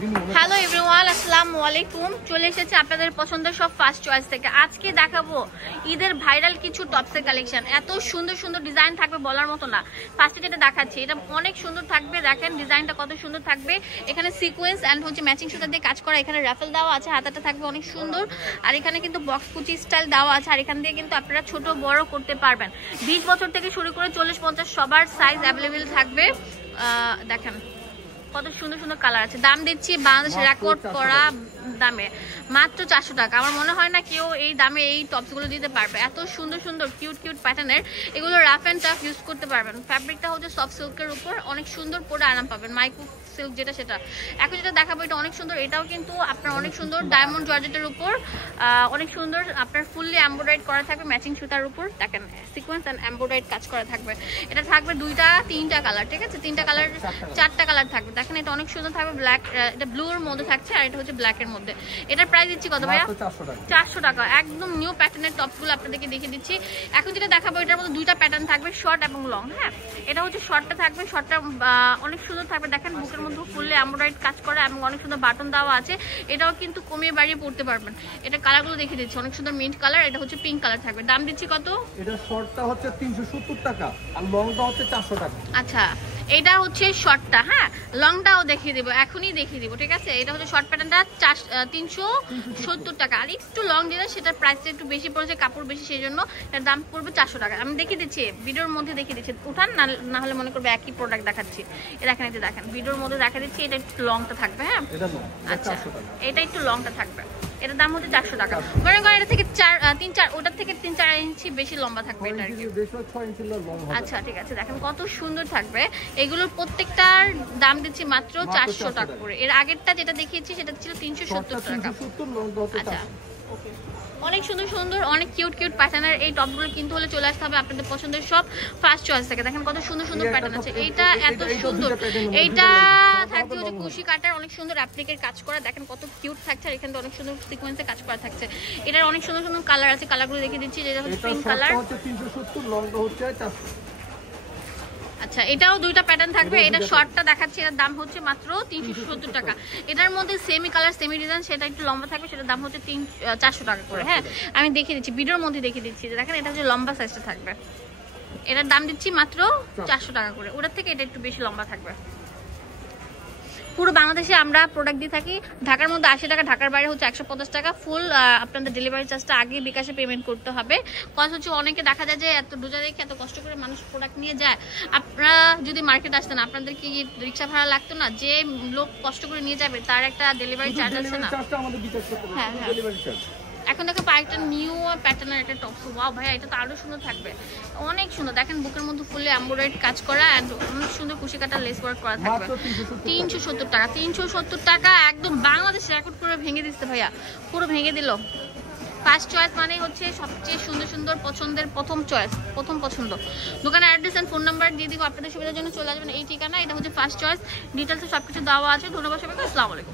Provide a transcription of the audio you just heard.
Hello everyone, আসসালামু আলাইকুম। চলে এসেছে আপনাদের পছন্দের সব ফার্স্ট চয়েস থেকে। আজকে দেখাবো ঈদের ভাইরাল কিছু টপসের কালেকশন। এত সুন্দর সুন্দর ডিজাইন থাকবে বলার মতো না। ফার্স্টে যেটা দেখাচ্ছি এটা অনেক সুন্দর থাকবে, দেখেন ডিজাইনটা কত সুন্দর থাকবে। এখানে সিকোয়েন্স অ্যান্ড হচ্ছে ম্যাচিং সুতা দিয়ে কাজ করা, এখানে রাফেল দেওয়া আছে, হাতাটা থাকবে অনেক সুন্দর। আর এখানে কিন্তু বক্স কুচি স্টাইল দেওয়া আছে, আর এখান দিয়ে কিন্তু আপনারা ছোট বড় করতে পারবেন। 20 বছর থেকে শুরু করে 40-50 সবার সাইজ অ্যাভেলেবেল থাকবে। দেখেন কত সুন্দর সুন্দর কালার আছে। দাম দিচ্ছি বাংলাদেশ রেকর্ড করা দামে, মাত্র 400 টাকা। আমার মনে হয় না কেউ এই দামে এই টপসগুলো দিতে পারবে। এত সুন্দর সুন্দর কিউট কিউট প্যাটার্নের, এগুলো রাফ অ্যান্ড টাফ ইউজ করতে পারবেন। ফ্যাব্রিকটা হচ্ছে সফট সিল্কের উপর, অনেক সুন্দর পরে আরাম পাবেন। মাইক্রো সিল্ক যেটা সেটা। এখন যেটা দেখাবো এটা অনেক সুন্দর, এটাও কিন্তু আপনার অনেক সুন্দর ডায়মন্ড জর্জেটের উপর, অনেক সুন্দর আপনার ফুললি এমব্রয়ডারি করা থাকবে ম্যাচিং সুতার উপর। দেখেন সিকোয়েন্স অ্যান্ড এমব্রয়ডারি কাজ করা থাকবে। এটা থাকবে 2-3টা কালার, ঠিক আছে? 3টা কালার 4টা কালার থাকবে। দেখেন এটা অনেক সুন্দর থাকবে। ব্ল্যাক, এটা ব্লুর মধ্যে থাকছে, আর এটা হচ্ছে ব্ল্যাকের মধ্যে। এটার প্রাইস দিচ্ছি কত ভাইয়া? 400 টাকা। একদম নিউ প্যাটার্নের টপসগুলো আপনাদেরকে দেখিয়ে দিচ্ছি। এখন যেটা দেখাবো এটার মধ্যে 2টা প্যাটার্ন থাকবে, শর্ট এবং লং। হ্যাঁ, এটা হচ্ছে শর্টটা থাকবে, শর্টটা অনেক সুন্দর থাকবে। দেখেন বুকের মধ্যে ফুললি এমব্রয়ডারি কাজ করা এবং অনেক সুন্দর বাটন দেওয়া আছে। এটাও কিন্তু কমিয়ে বাড়িয়ে পড়তে পারবেন। এটা কালারগুলো দেখিয়ে দিচ্ছি, অনেক সুন্দর মিন্ট কালার, এটা হচ্ছে পিঙ্ক কালার থাকবে। দাম দিচ্ছি কত? এটা শর্টটা হচ্ছে 370 টাকা আর লংটা হচ্ছে 400 টাকা। আচ্ছা, এটা হচ্ছে শর্টটা, হ্যাঁ, লংটাও দেখিয়ে দিব, এখনই দেখিয়ে দিব, ঠিক আছে? এটা হচ্ছে শর্ট প্যাটার্নটা 370 টাকা। আর একটু লং যেটা সেটার প্রাইসটা একটু বেশি পড়েছে, কাপড় বেশি, সেই জন্য এর দাম পড়বে 400 টাকা। আমি দেখিয়ে দিচ্ছি, ভিডিওর মধ্যে দেখিয়ে দিচ্ছি, উঠান না হলে মনে করবে একই প্রোডাক্ট দেখাচ্ছি। এটা দেখেন, এই যে দেখেন ভিডিওর মধ্যে দেখা দিচ্ছি, এটা একটু লংটা থাকবে। হ্যাঁ, আচ্ছা, এটা একটু লংটা থাকবে। এটার দাম হচ্ছে 400 টাকা। মনে করেন এটা থেকে 3-4, ওটার থেকে 3-4 ইঞ্চি বেশি লম্বা থাকবে এটা আর কি। আচ্ছা, ঠিক আছে। দেখেন কত সুন্দর থাকবে। এগুলোর প্রত্যেকটার দাম দিচ্ছি মাত্র 400 টাকা করে। এর আগেরটা যেটা দেখিয়েছি সেটা ছিল 370 টাকা। আচ্ছা, ওকে। অনেক সুন্দর সুন্দর, অনেক কিউট কিউট প্যাটার্নের এই টপগুলো কিনতে হলে চলে আসতে হবে আপনাদের পছন্দের সব ফার্স্ট চয়েস থেকে। দেখেন কত সুন্দর সুন্দর প্যাটার্ন আছে। এইটা এত সুন্দর, এইটা থাকছে হচ্ছে কুশি কাটার, অনেক সুন্দর অ্যাপ্লিকের কাজ করা। দেখেন কত কিউট থাকছে, আর এখানে অনেক সুন্দর সিকোয়েন্সে কাজ করা থাকছে। এটার অনেক সুন্দর সুন্দর কালার আছে, কালারগুলো দেখিয়ে দিচ্ছি। যেটা হচ্ছে পিঙ্ক কালার, 370, লংটা হচ্ছে 400। আচ্ছা, এটাও 2টা প্যাটার্ন থাকবে। এটা শর্টটা দেখাচ্ছি, এটার দাম হচ্ছে মাত্র 370 টাকা। এটার মধ্যে সেমি কালার সেমি ডিজাইন, সেটা একটু লম্বা থাকবে, সেটার দাম হচ্ছে 400 টাকা করে। হ্যাঁ, আমি দেখিয়ে দিচ্ছি, ভিডিওর মধ্যে দেখিয়ে দিচ্ছি। দেখেন এটা হচ্ছে লম্বা সাইজটা থাকবে, এটার দাম দিচ্ছি মাত্র 400 টাকা করে। ওটার থেকে এটা একটু বেশি লম্বা থাকবে। পুরো বাংলাদেশে আমরা প্রোডাক্ট দিয়ে থাকি। ঢাকার মধ্যে 80 টাকা, ঢাকার বাইরে হচ্ছে 150 টাকা। ফুল আপনাদের ডেলিভারি চার্জটা আগে বিকাশে পেমেন্ট করতে হবে। কজ হচ্ছে অনেকে দেখা যায় যে এত রোজা রেখে এত কষ্ট করে মানুষ প্রোডাক্ট নিয়ে যায়। আপনারা যদি মার্কেট আসতেন, আপনাদের কি রিক্সা ভাড়া লাগতো না? যে লোক কষ্ট করে নিয়ে যাবে তার একটা ডেলিভারি চার্জ আছে না? হ্যাঁ, এখন দেখো আরেকটা নিউ প্যাটার্নের একটা টপস। ওয়াও ভাইয়া, এটা তো আরো সুন্দর থাকবে, অনেক সুন্দর। দেখেন বুকের মধ্যে ফুললি এমব্রয়ডারি কাজ করা, অনেক সুন্দর কুশি কাটা লেস ওয়ার্ক করা থাকবে। 370 টাকা। 370 টাকা একদম বাংলাদেশ রেকর্ড করে ভেঙে দিচ্ছে ভাইয়া, পুরো ভেঙে দিল। ফার্স্ট চয়েস মানে হচ্ছে সবচেয়ে সুন্দর সুন্দর পছন্দের প্রথম চয়েস, প্রথম পছন্দ। দোকানের অ্যাড্রেস এন্ড ফোন নাম্বার দিয়ে দিব, আপনাদের সুবিধার জন্য চলে আসবেন এই ঠিকানা। এটা হচ্ছে ফার্স্ট চয়েস, ডিটেলসে সবকিছু দেওয়া আছে। ধন্যবাদ সবাইকে, আসসালামু আলাইকুম।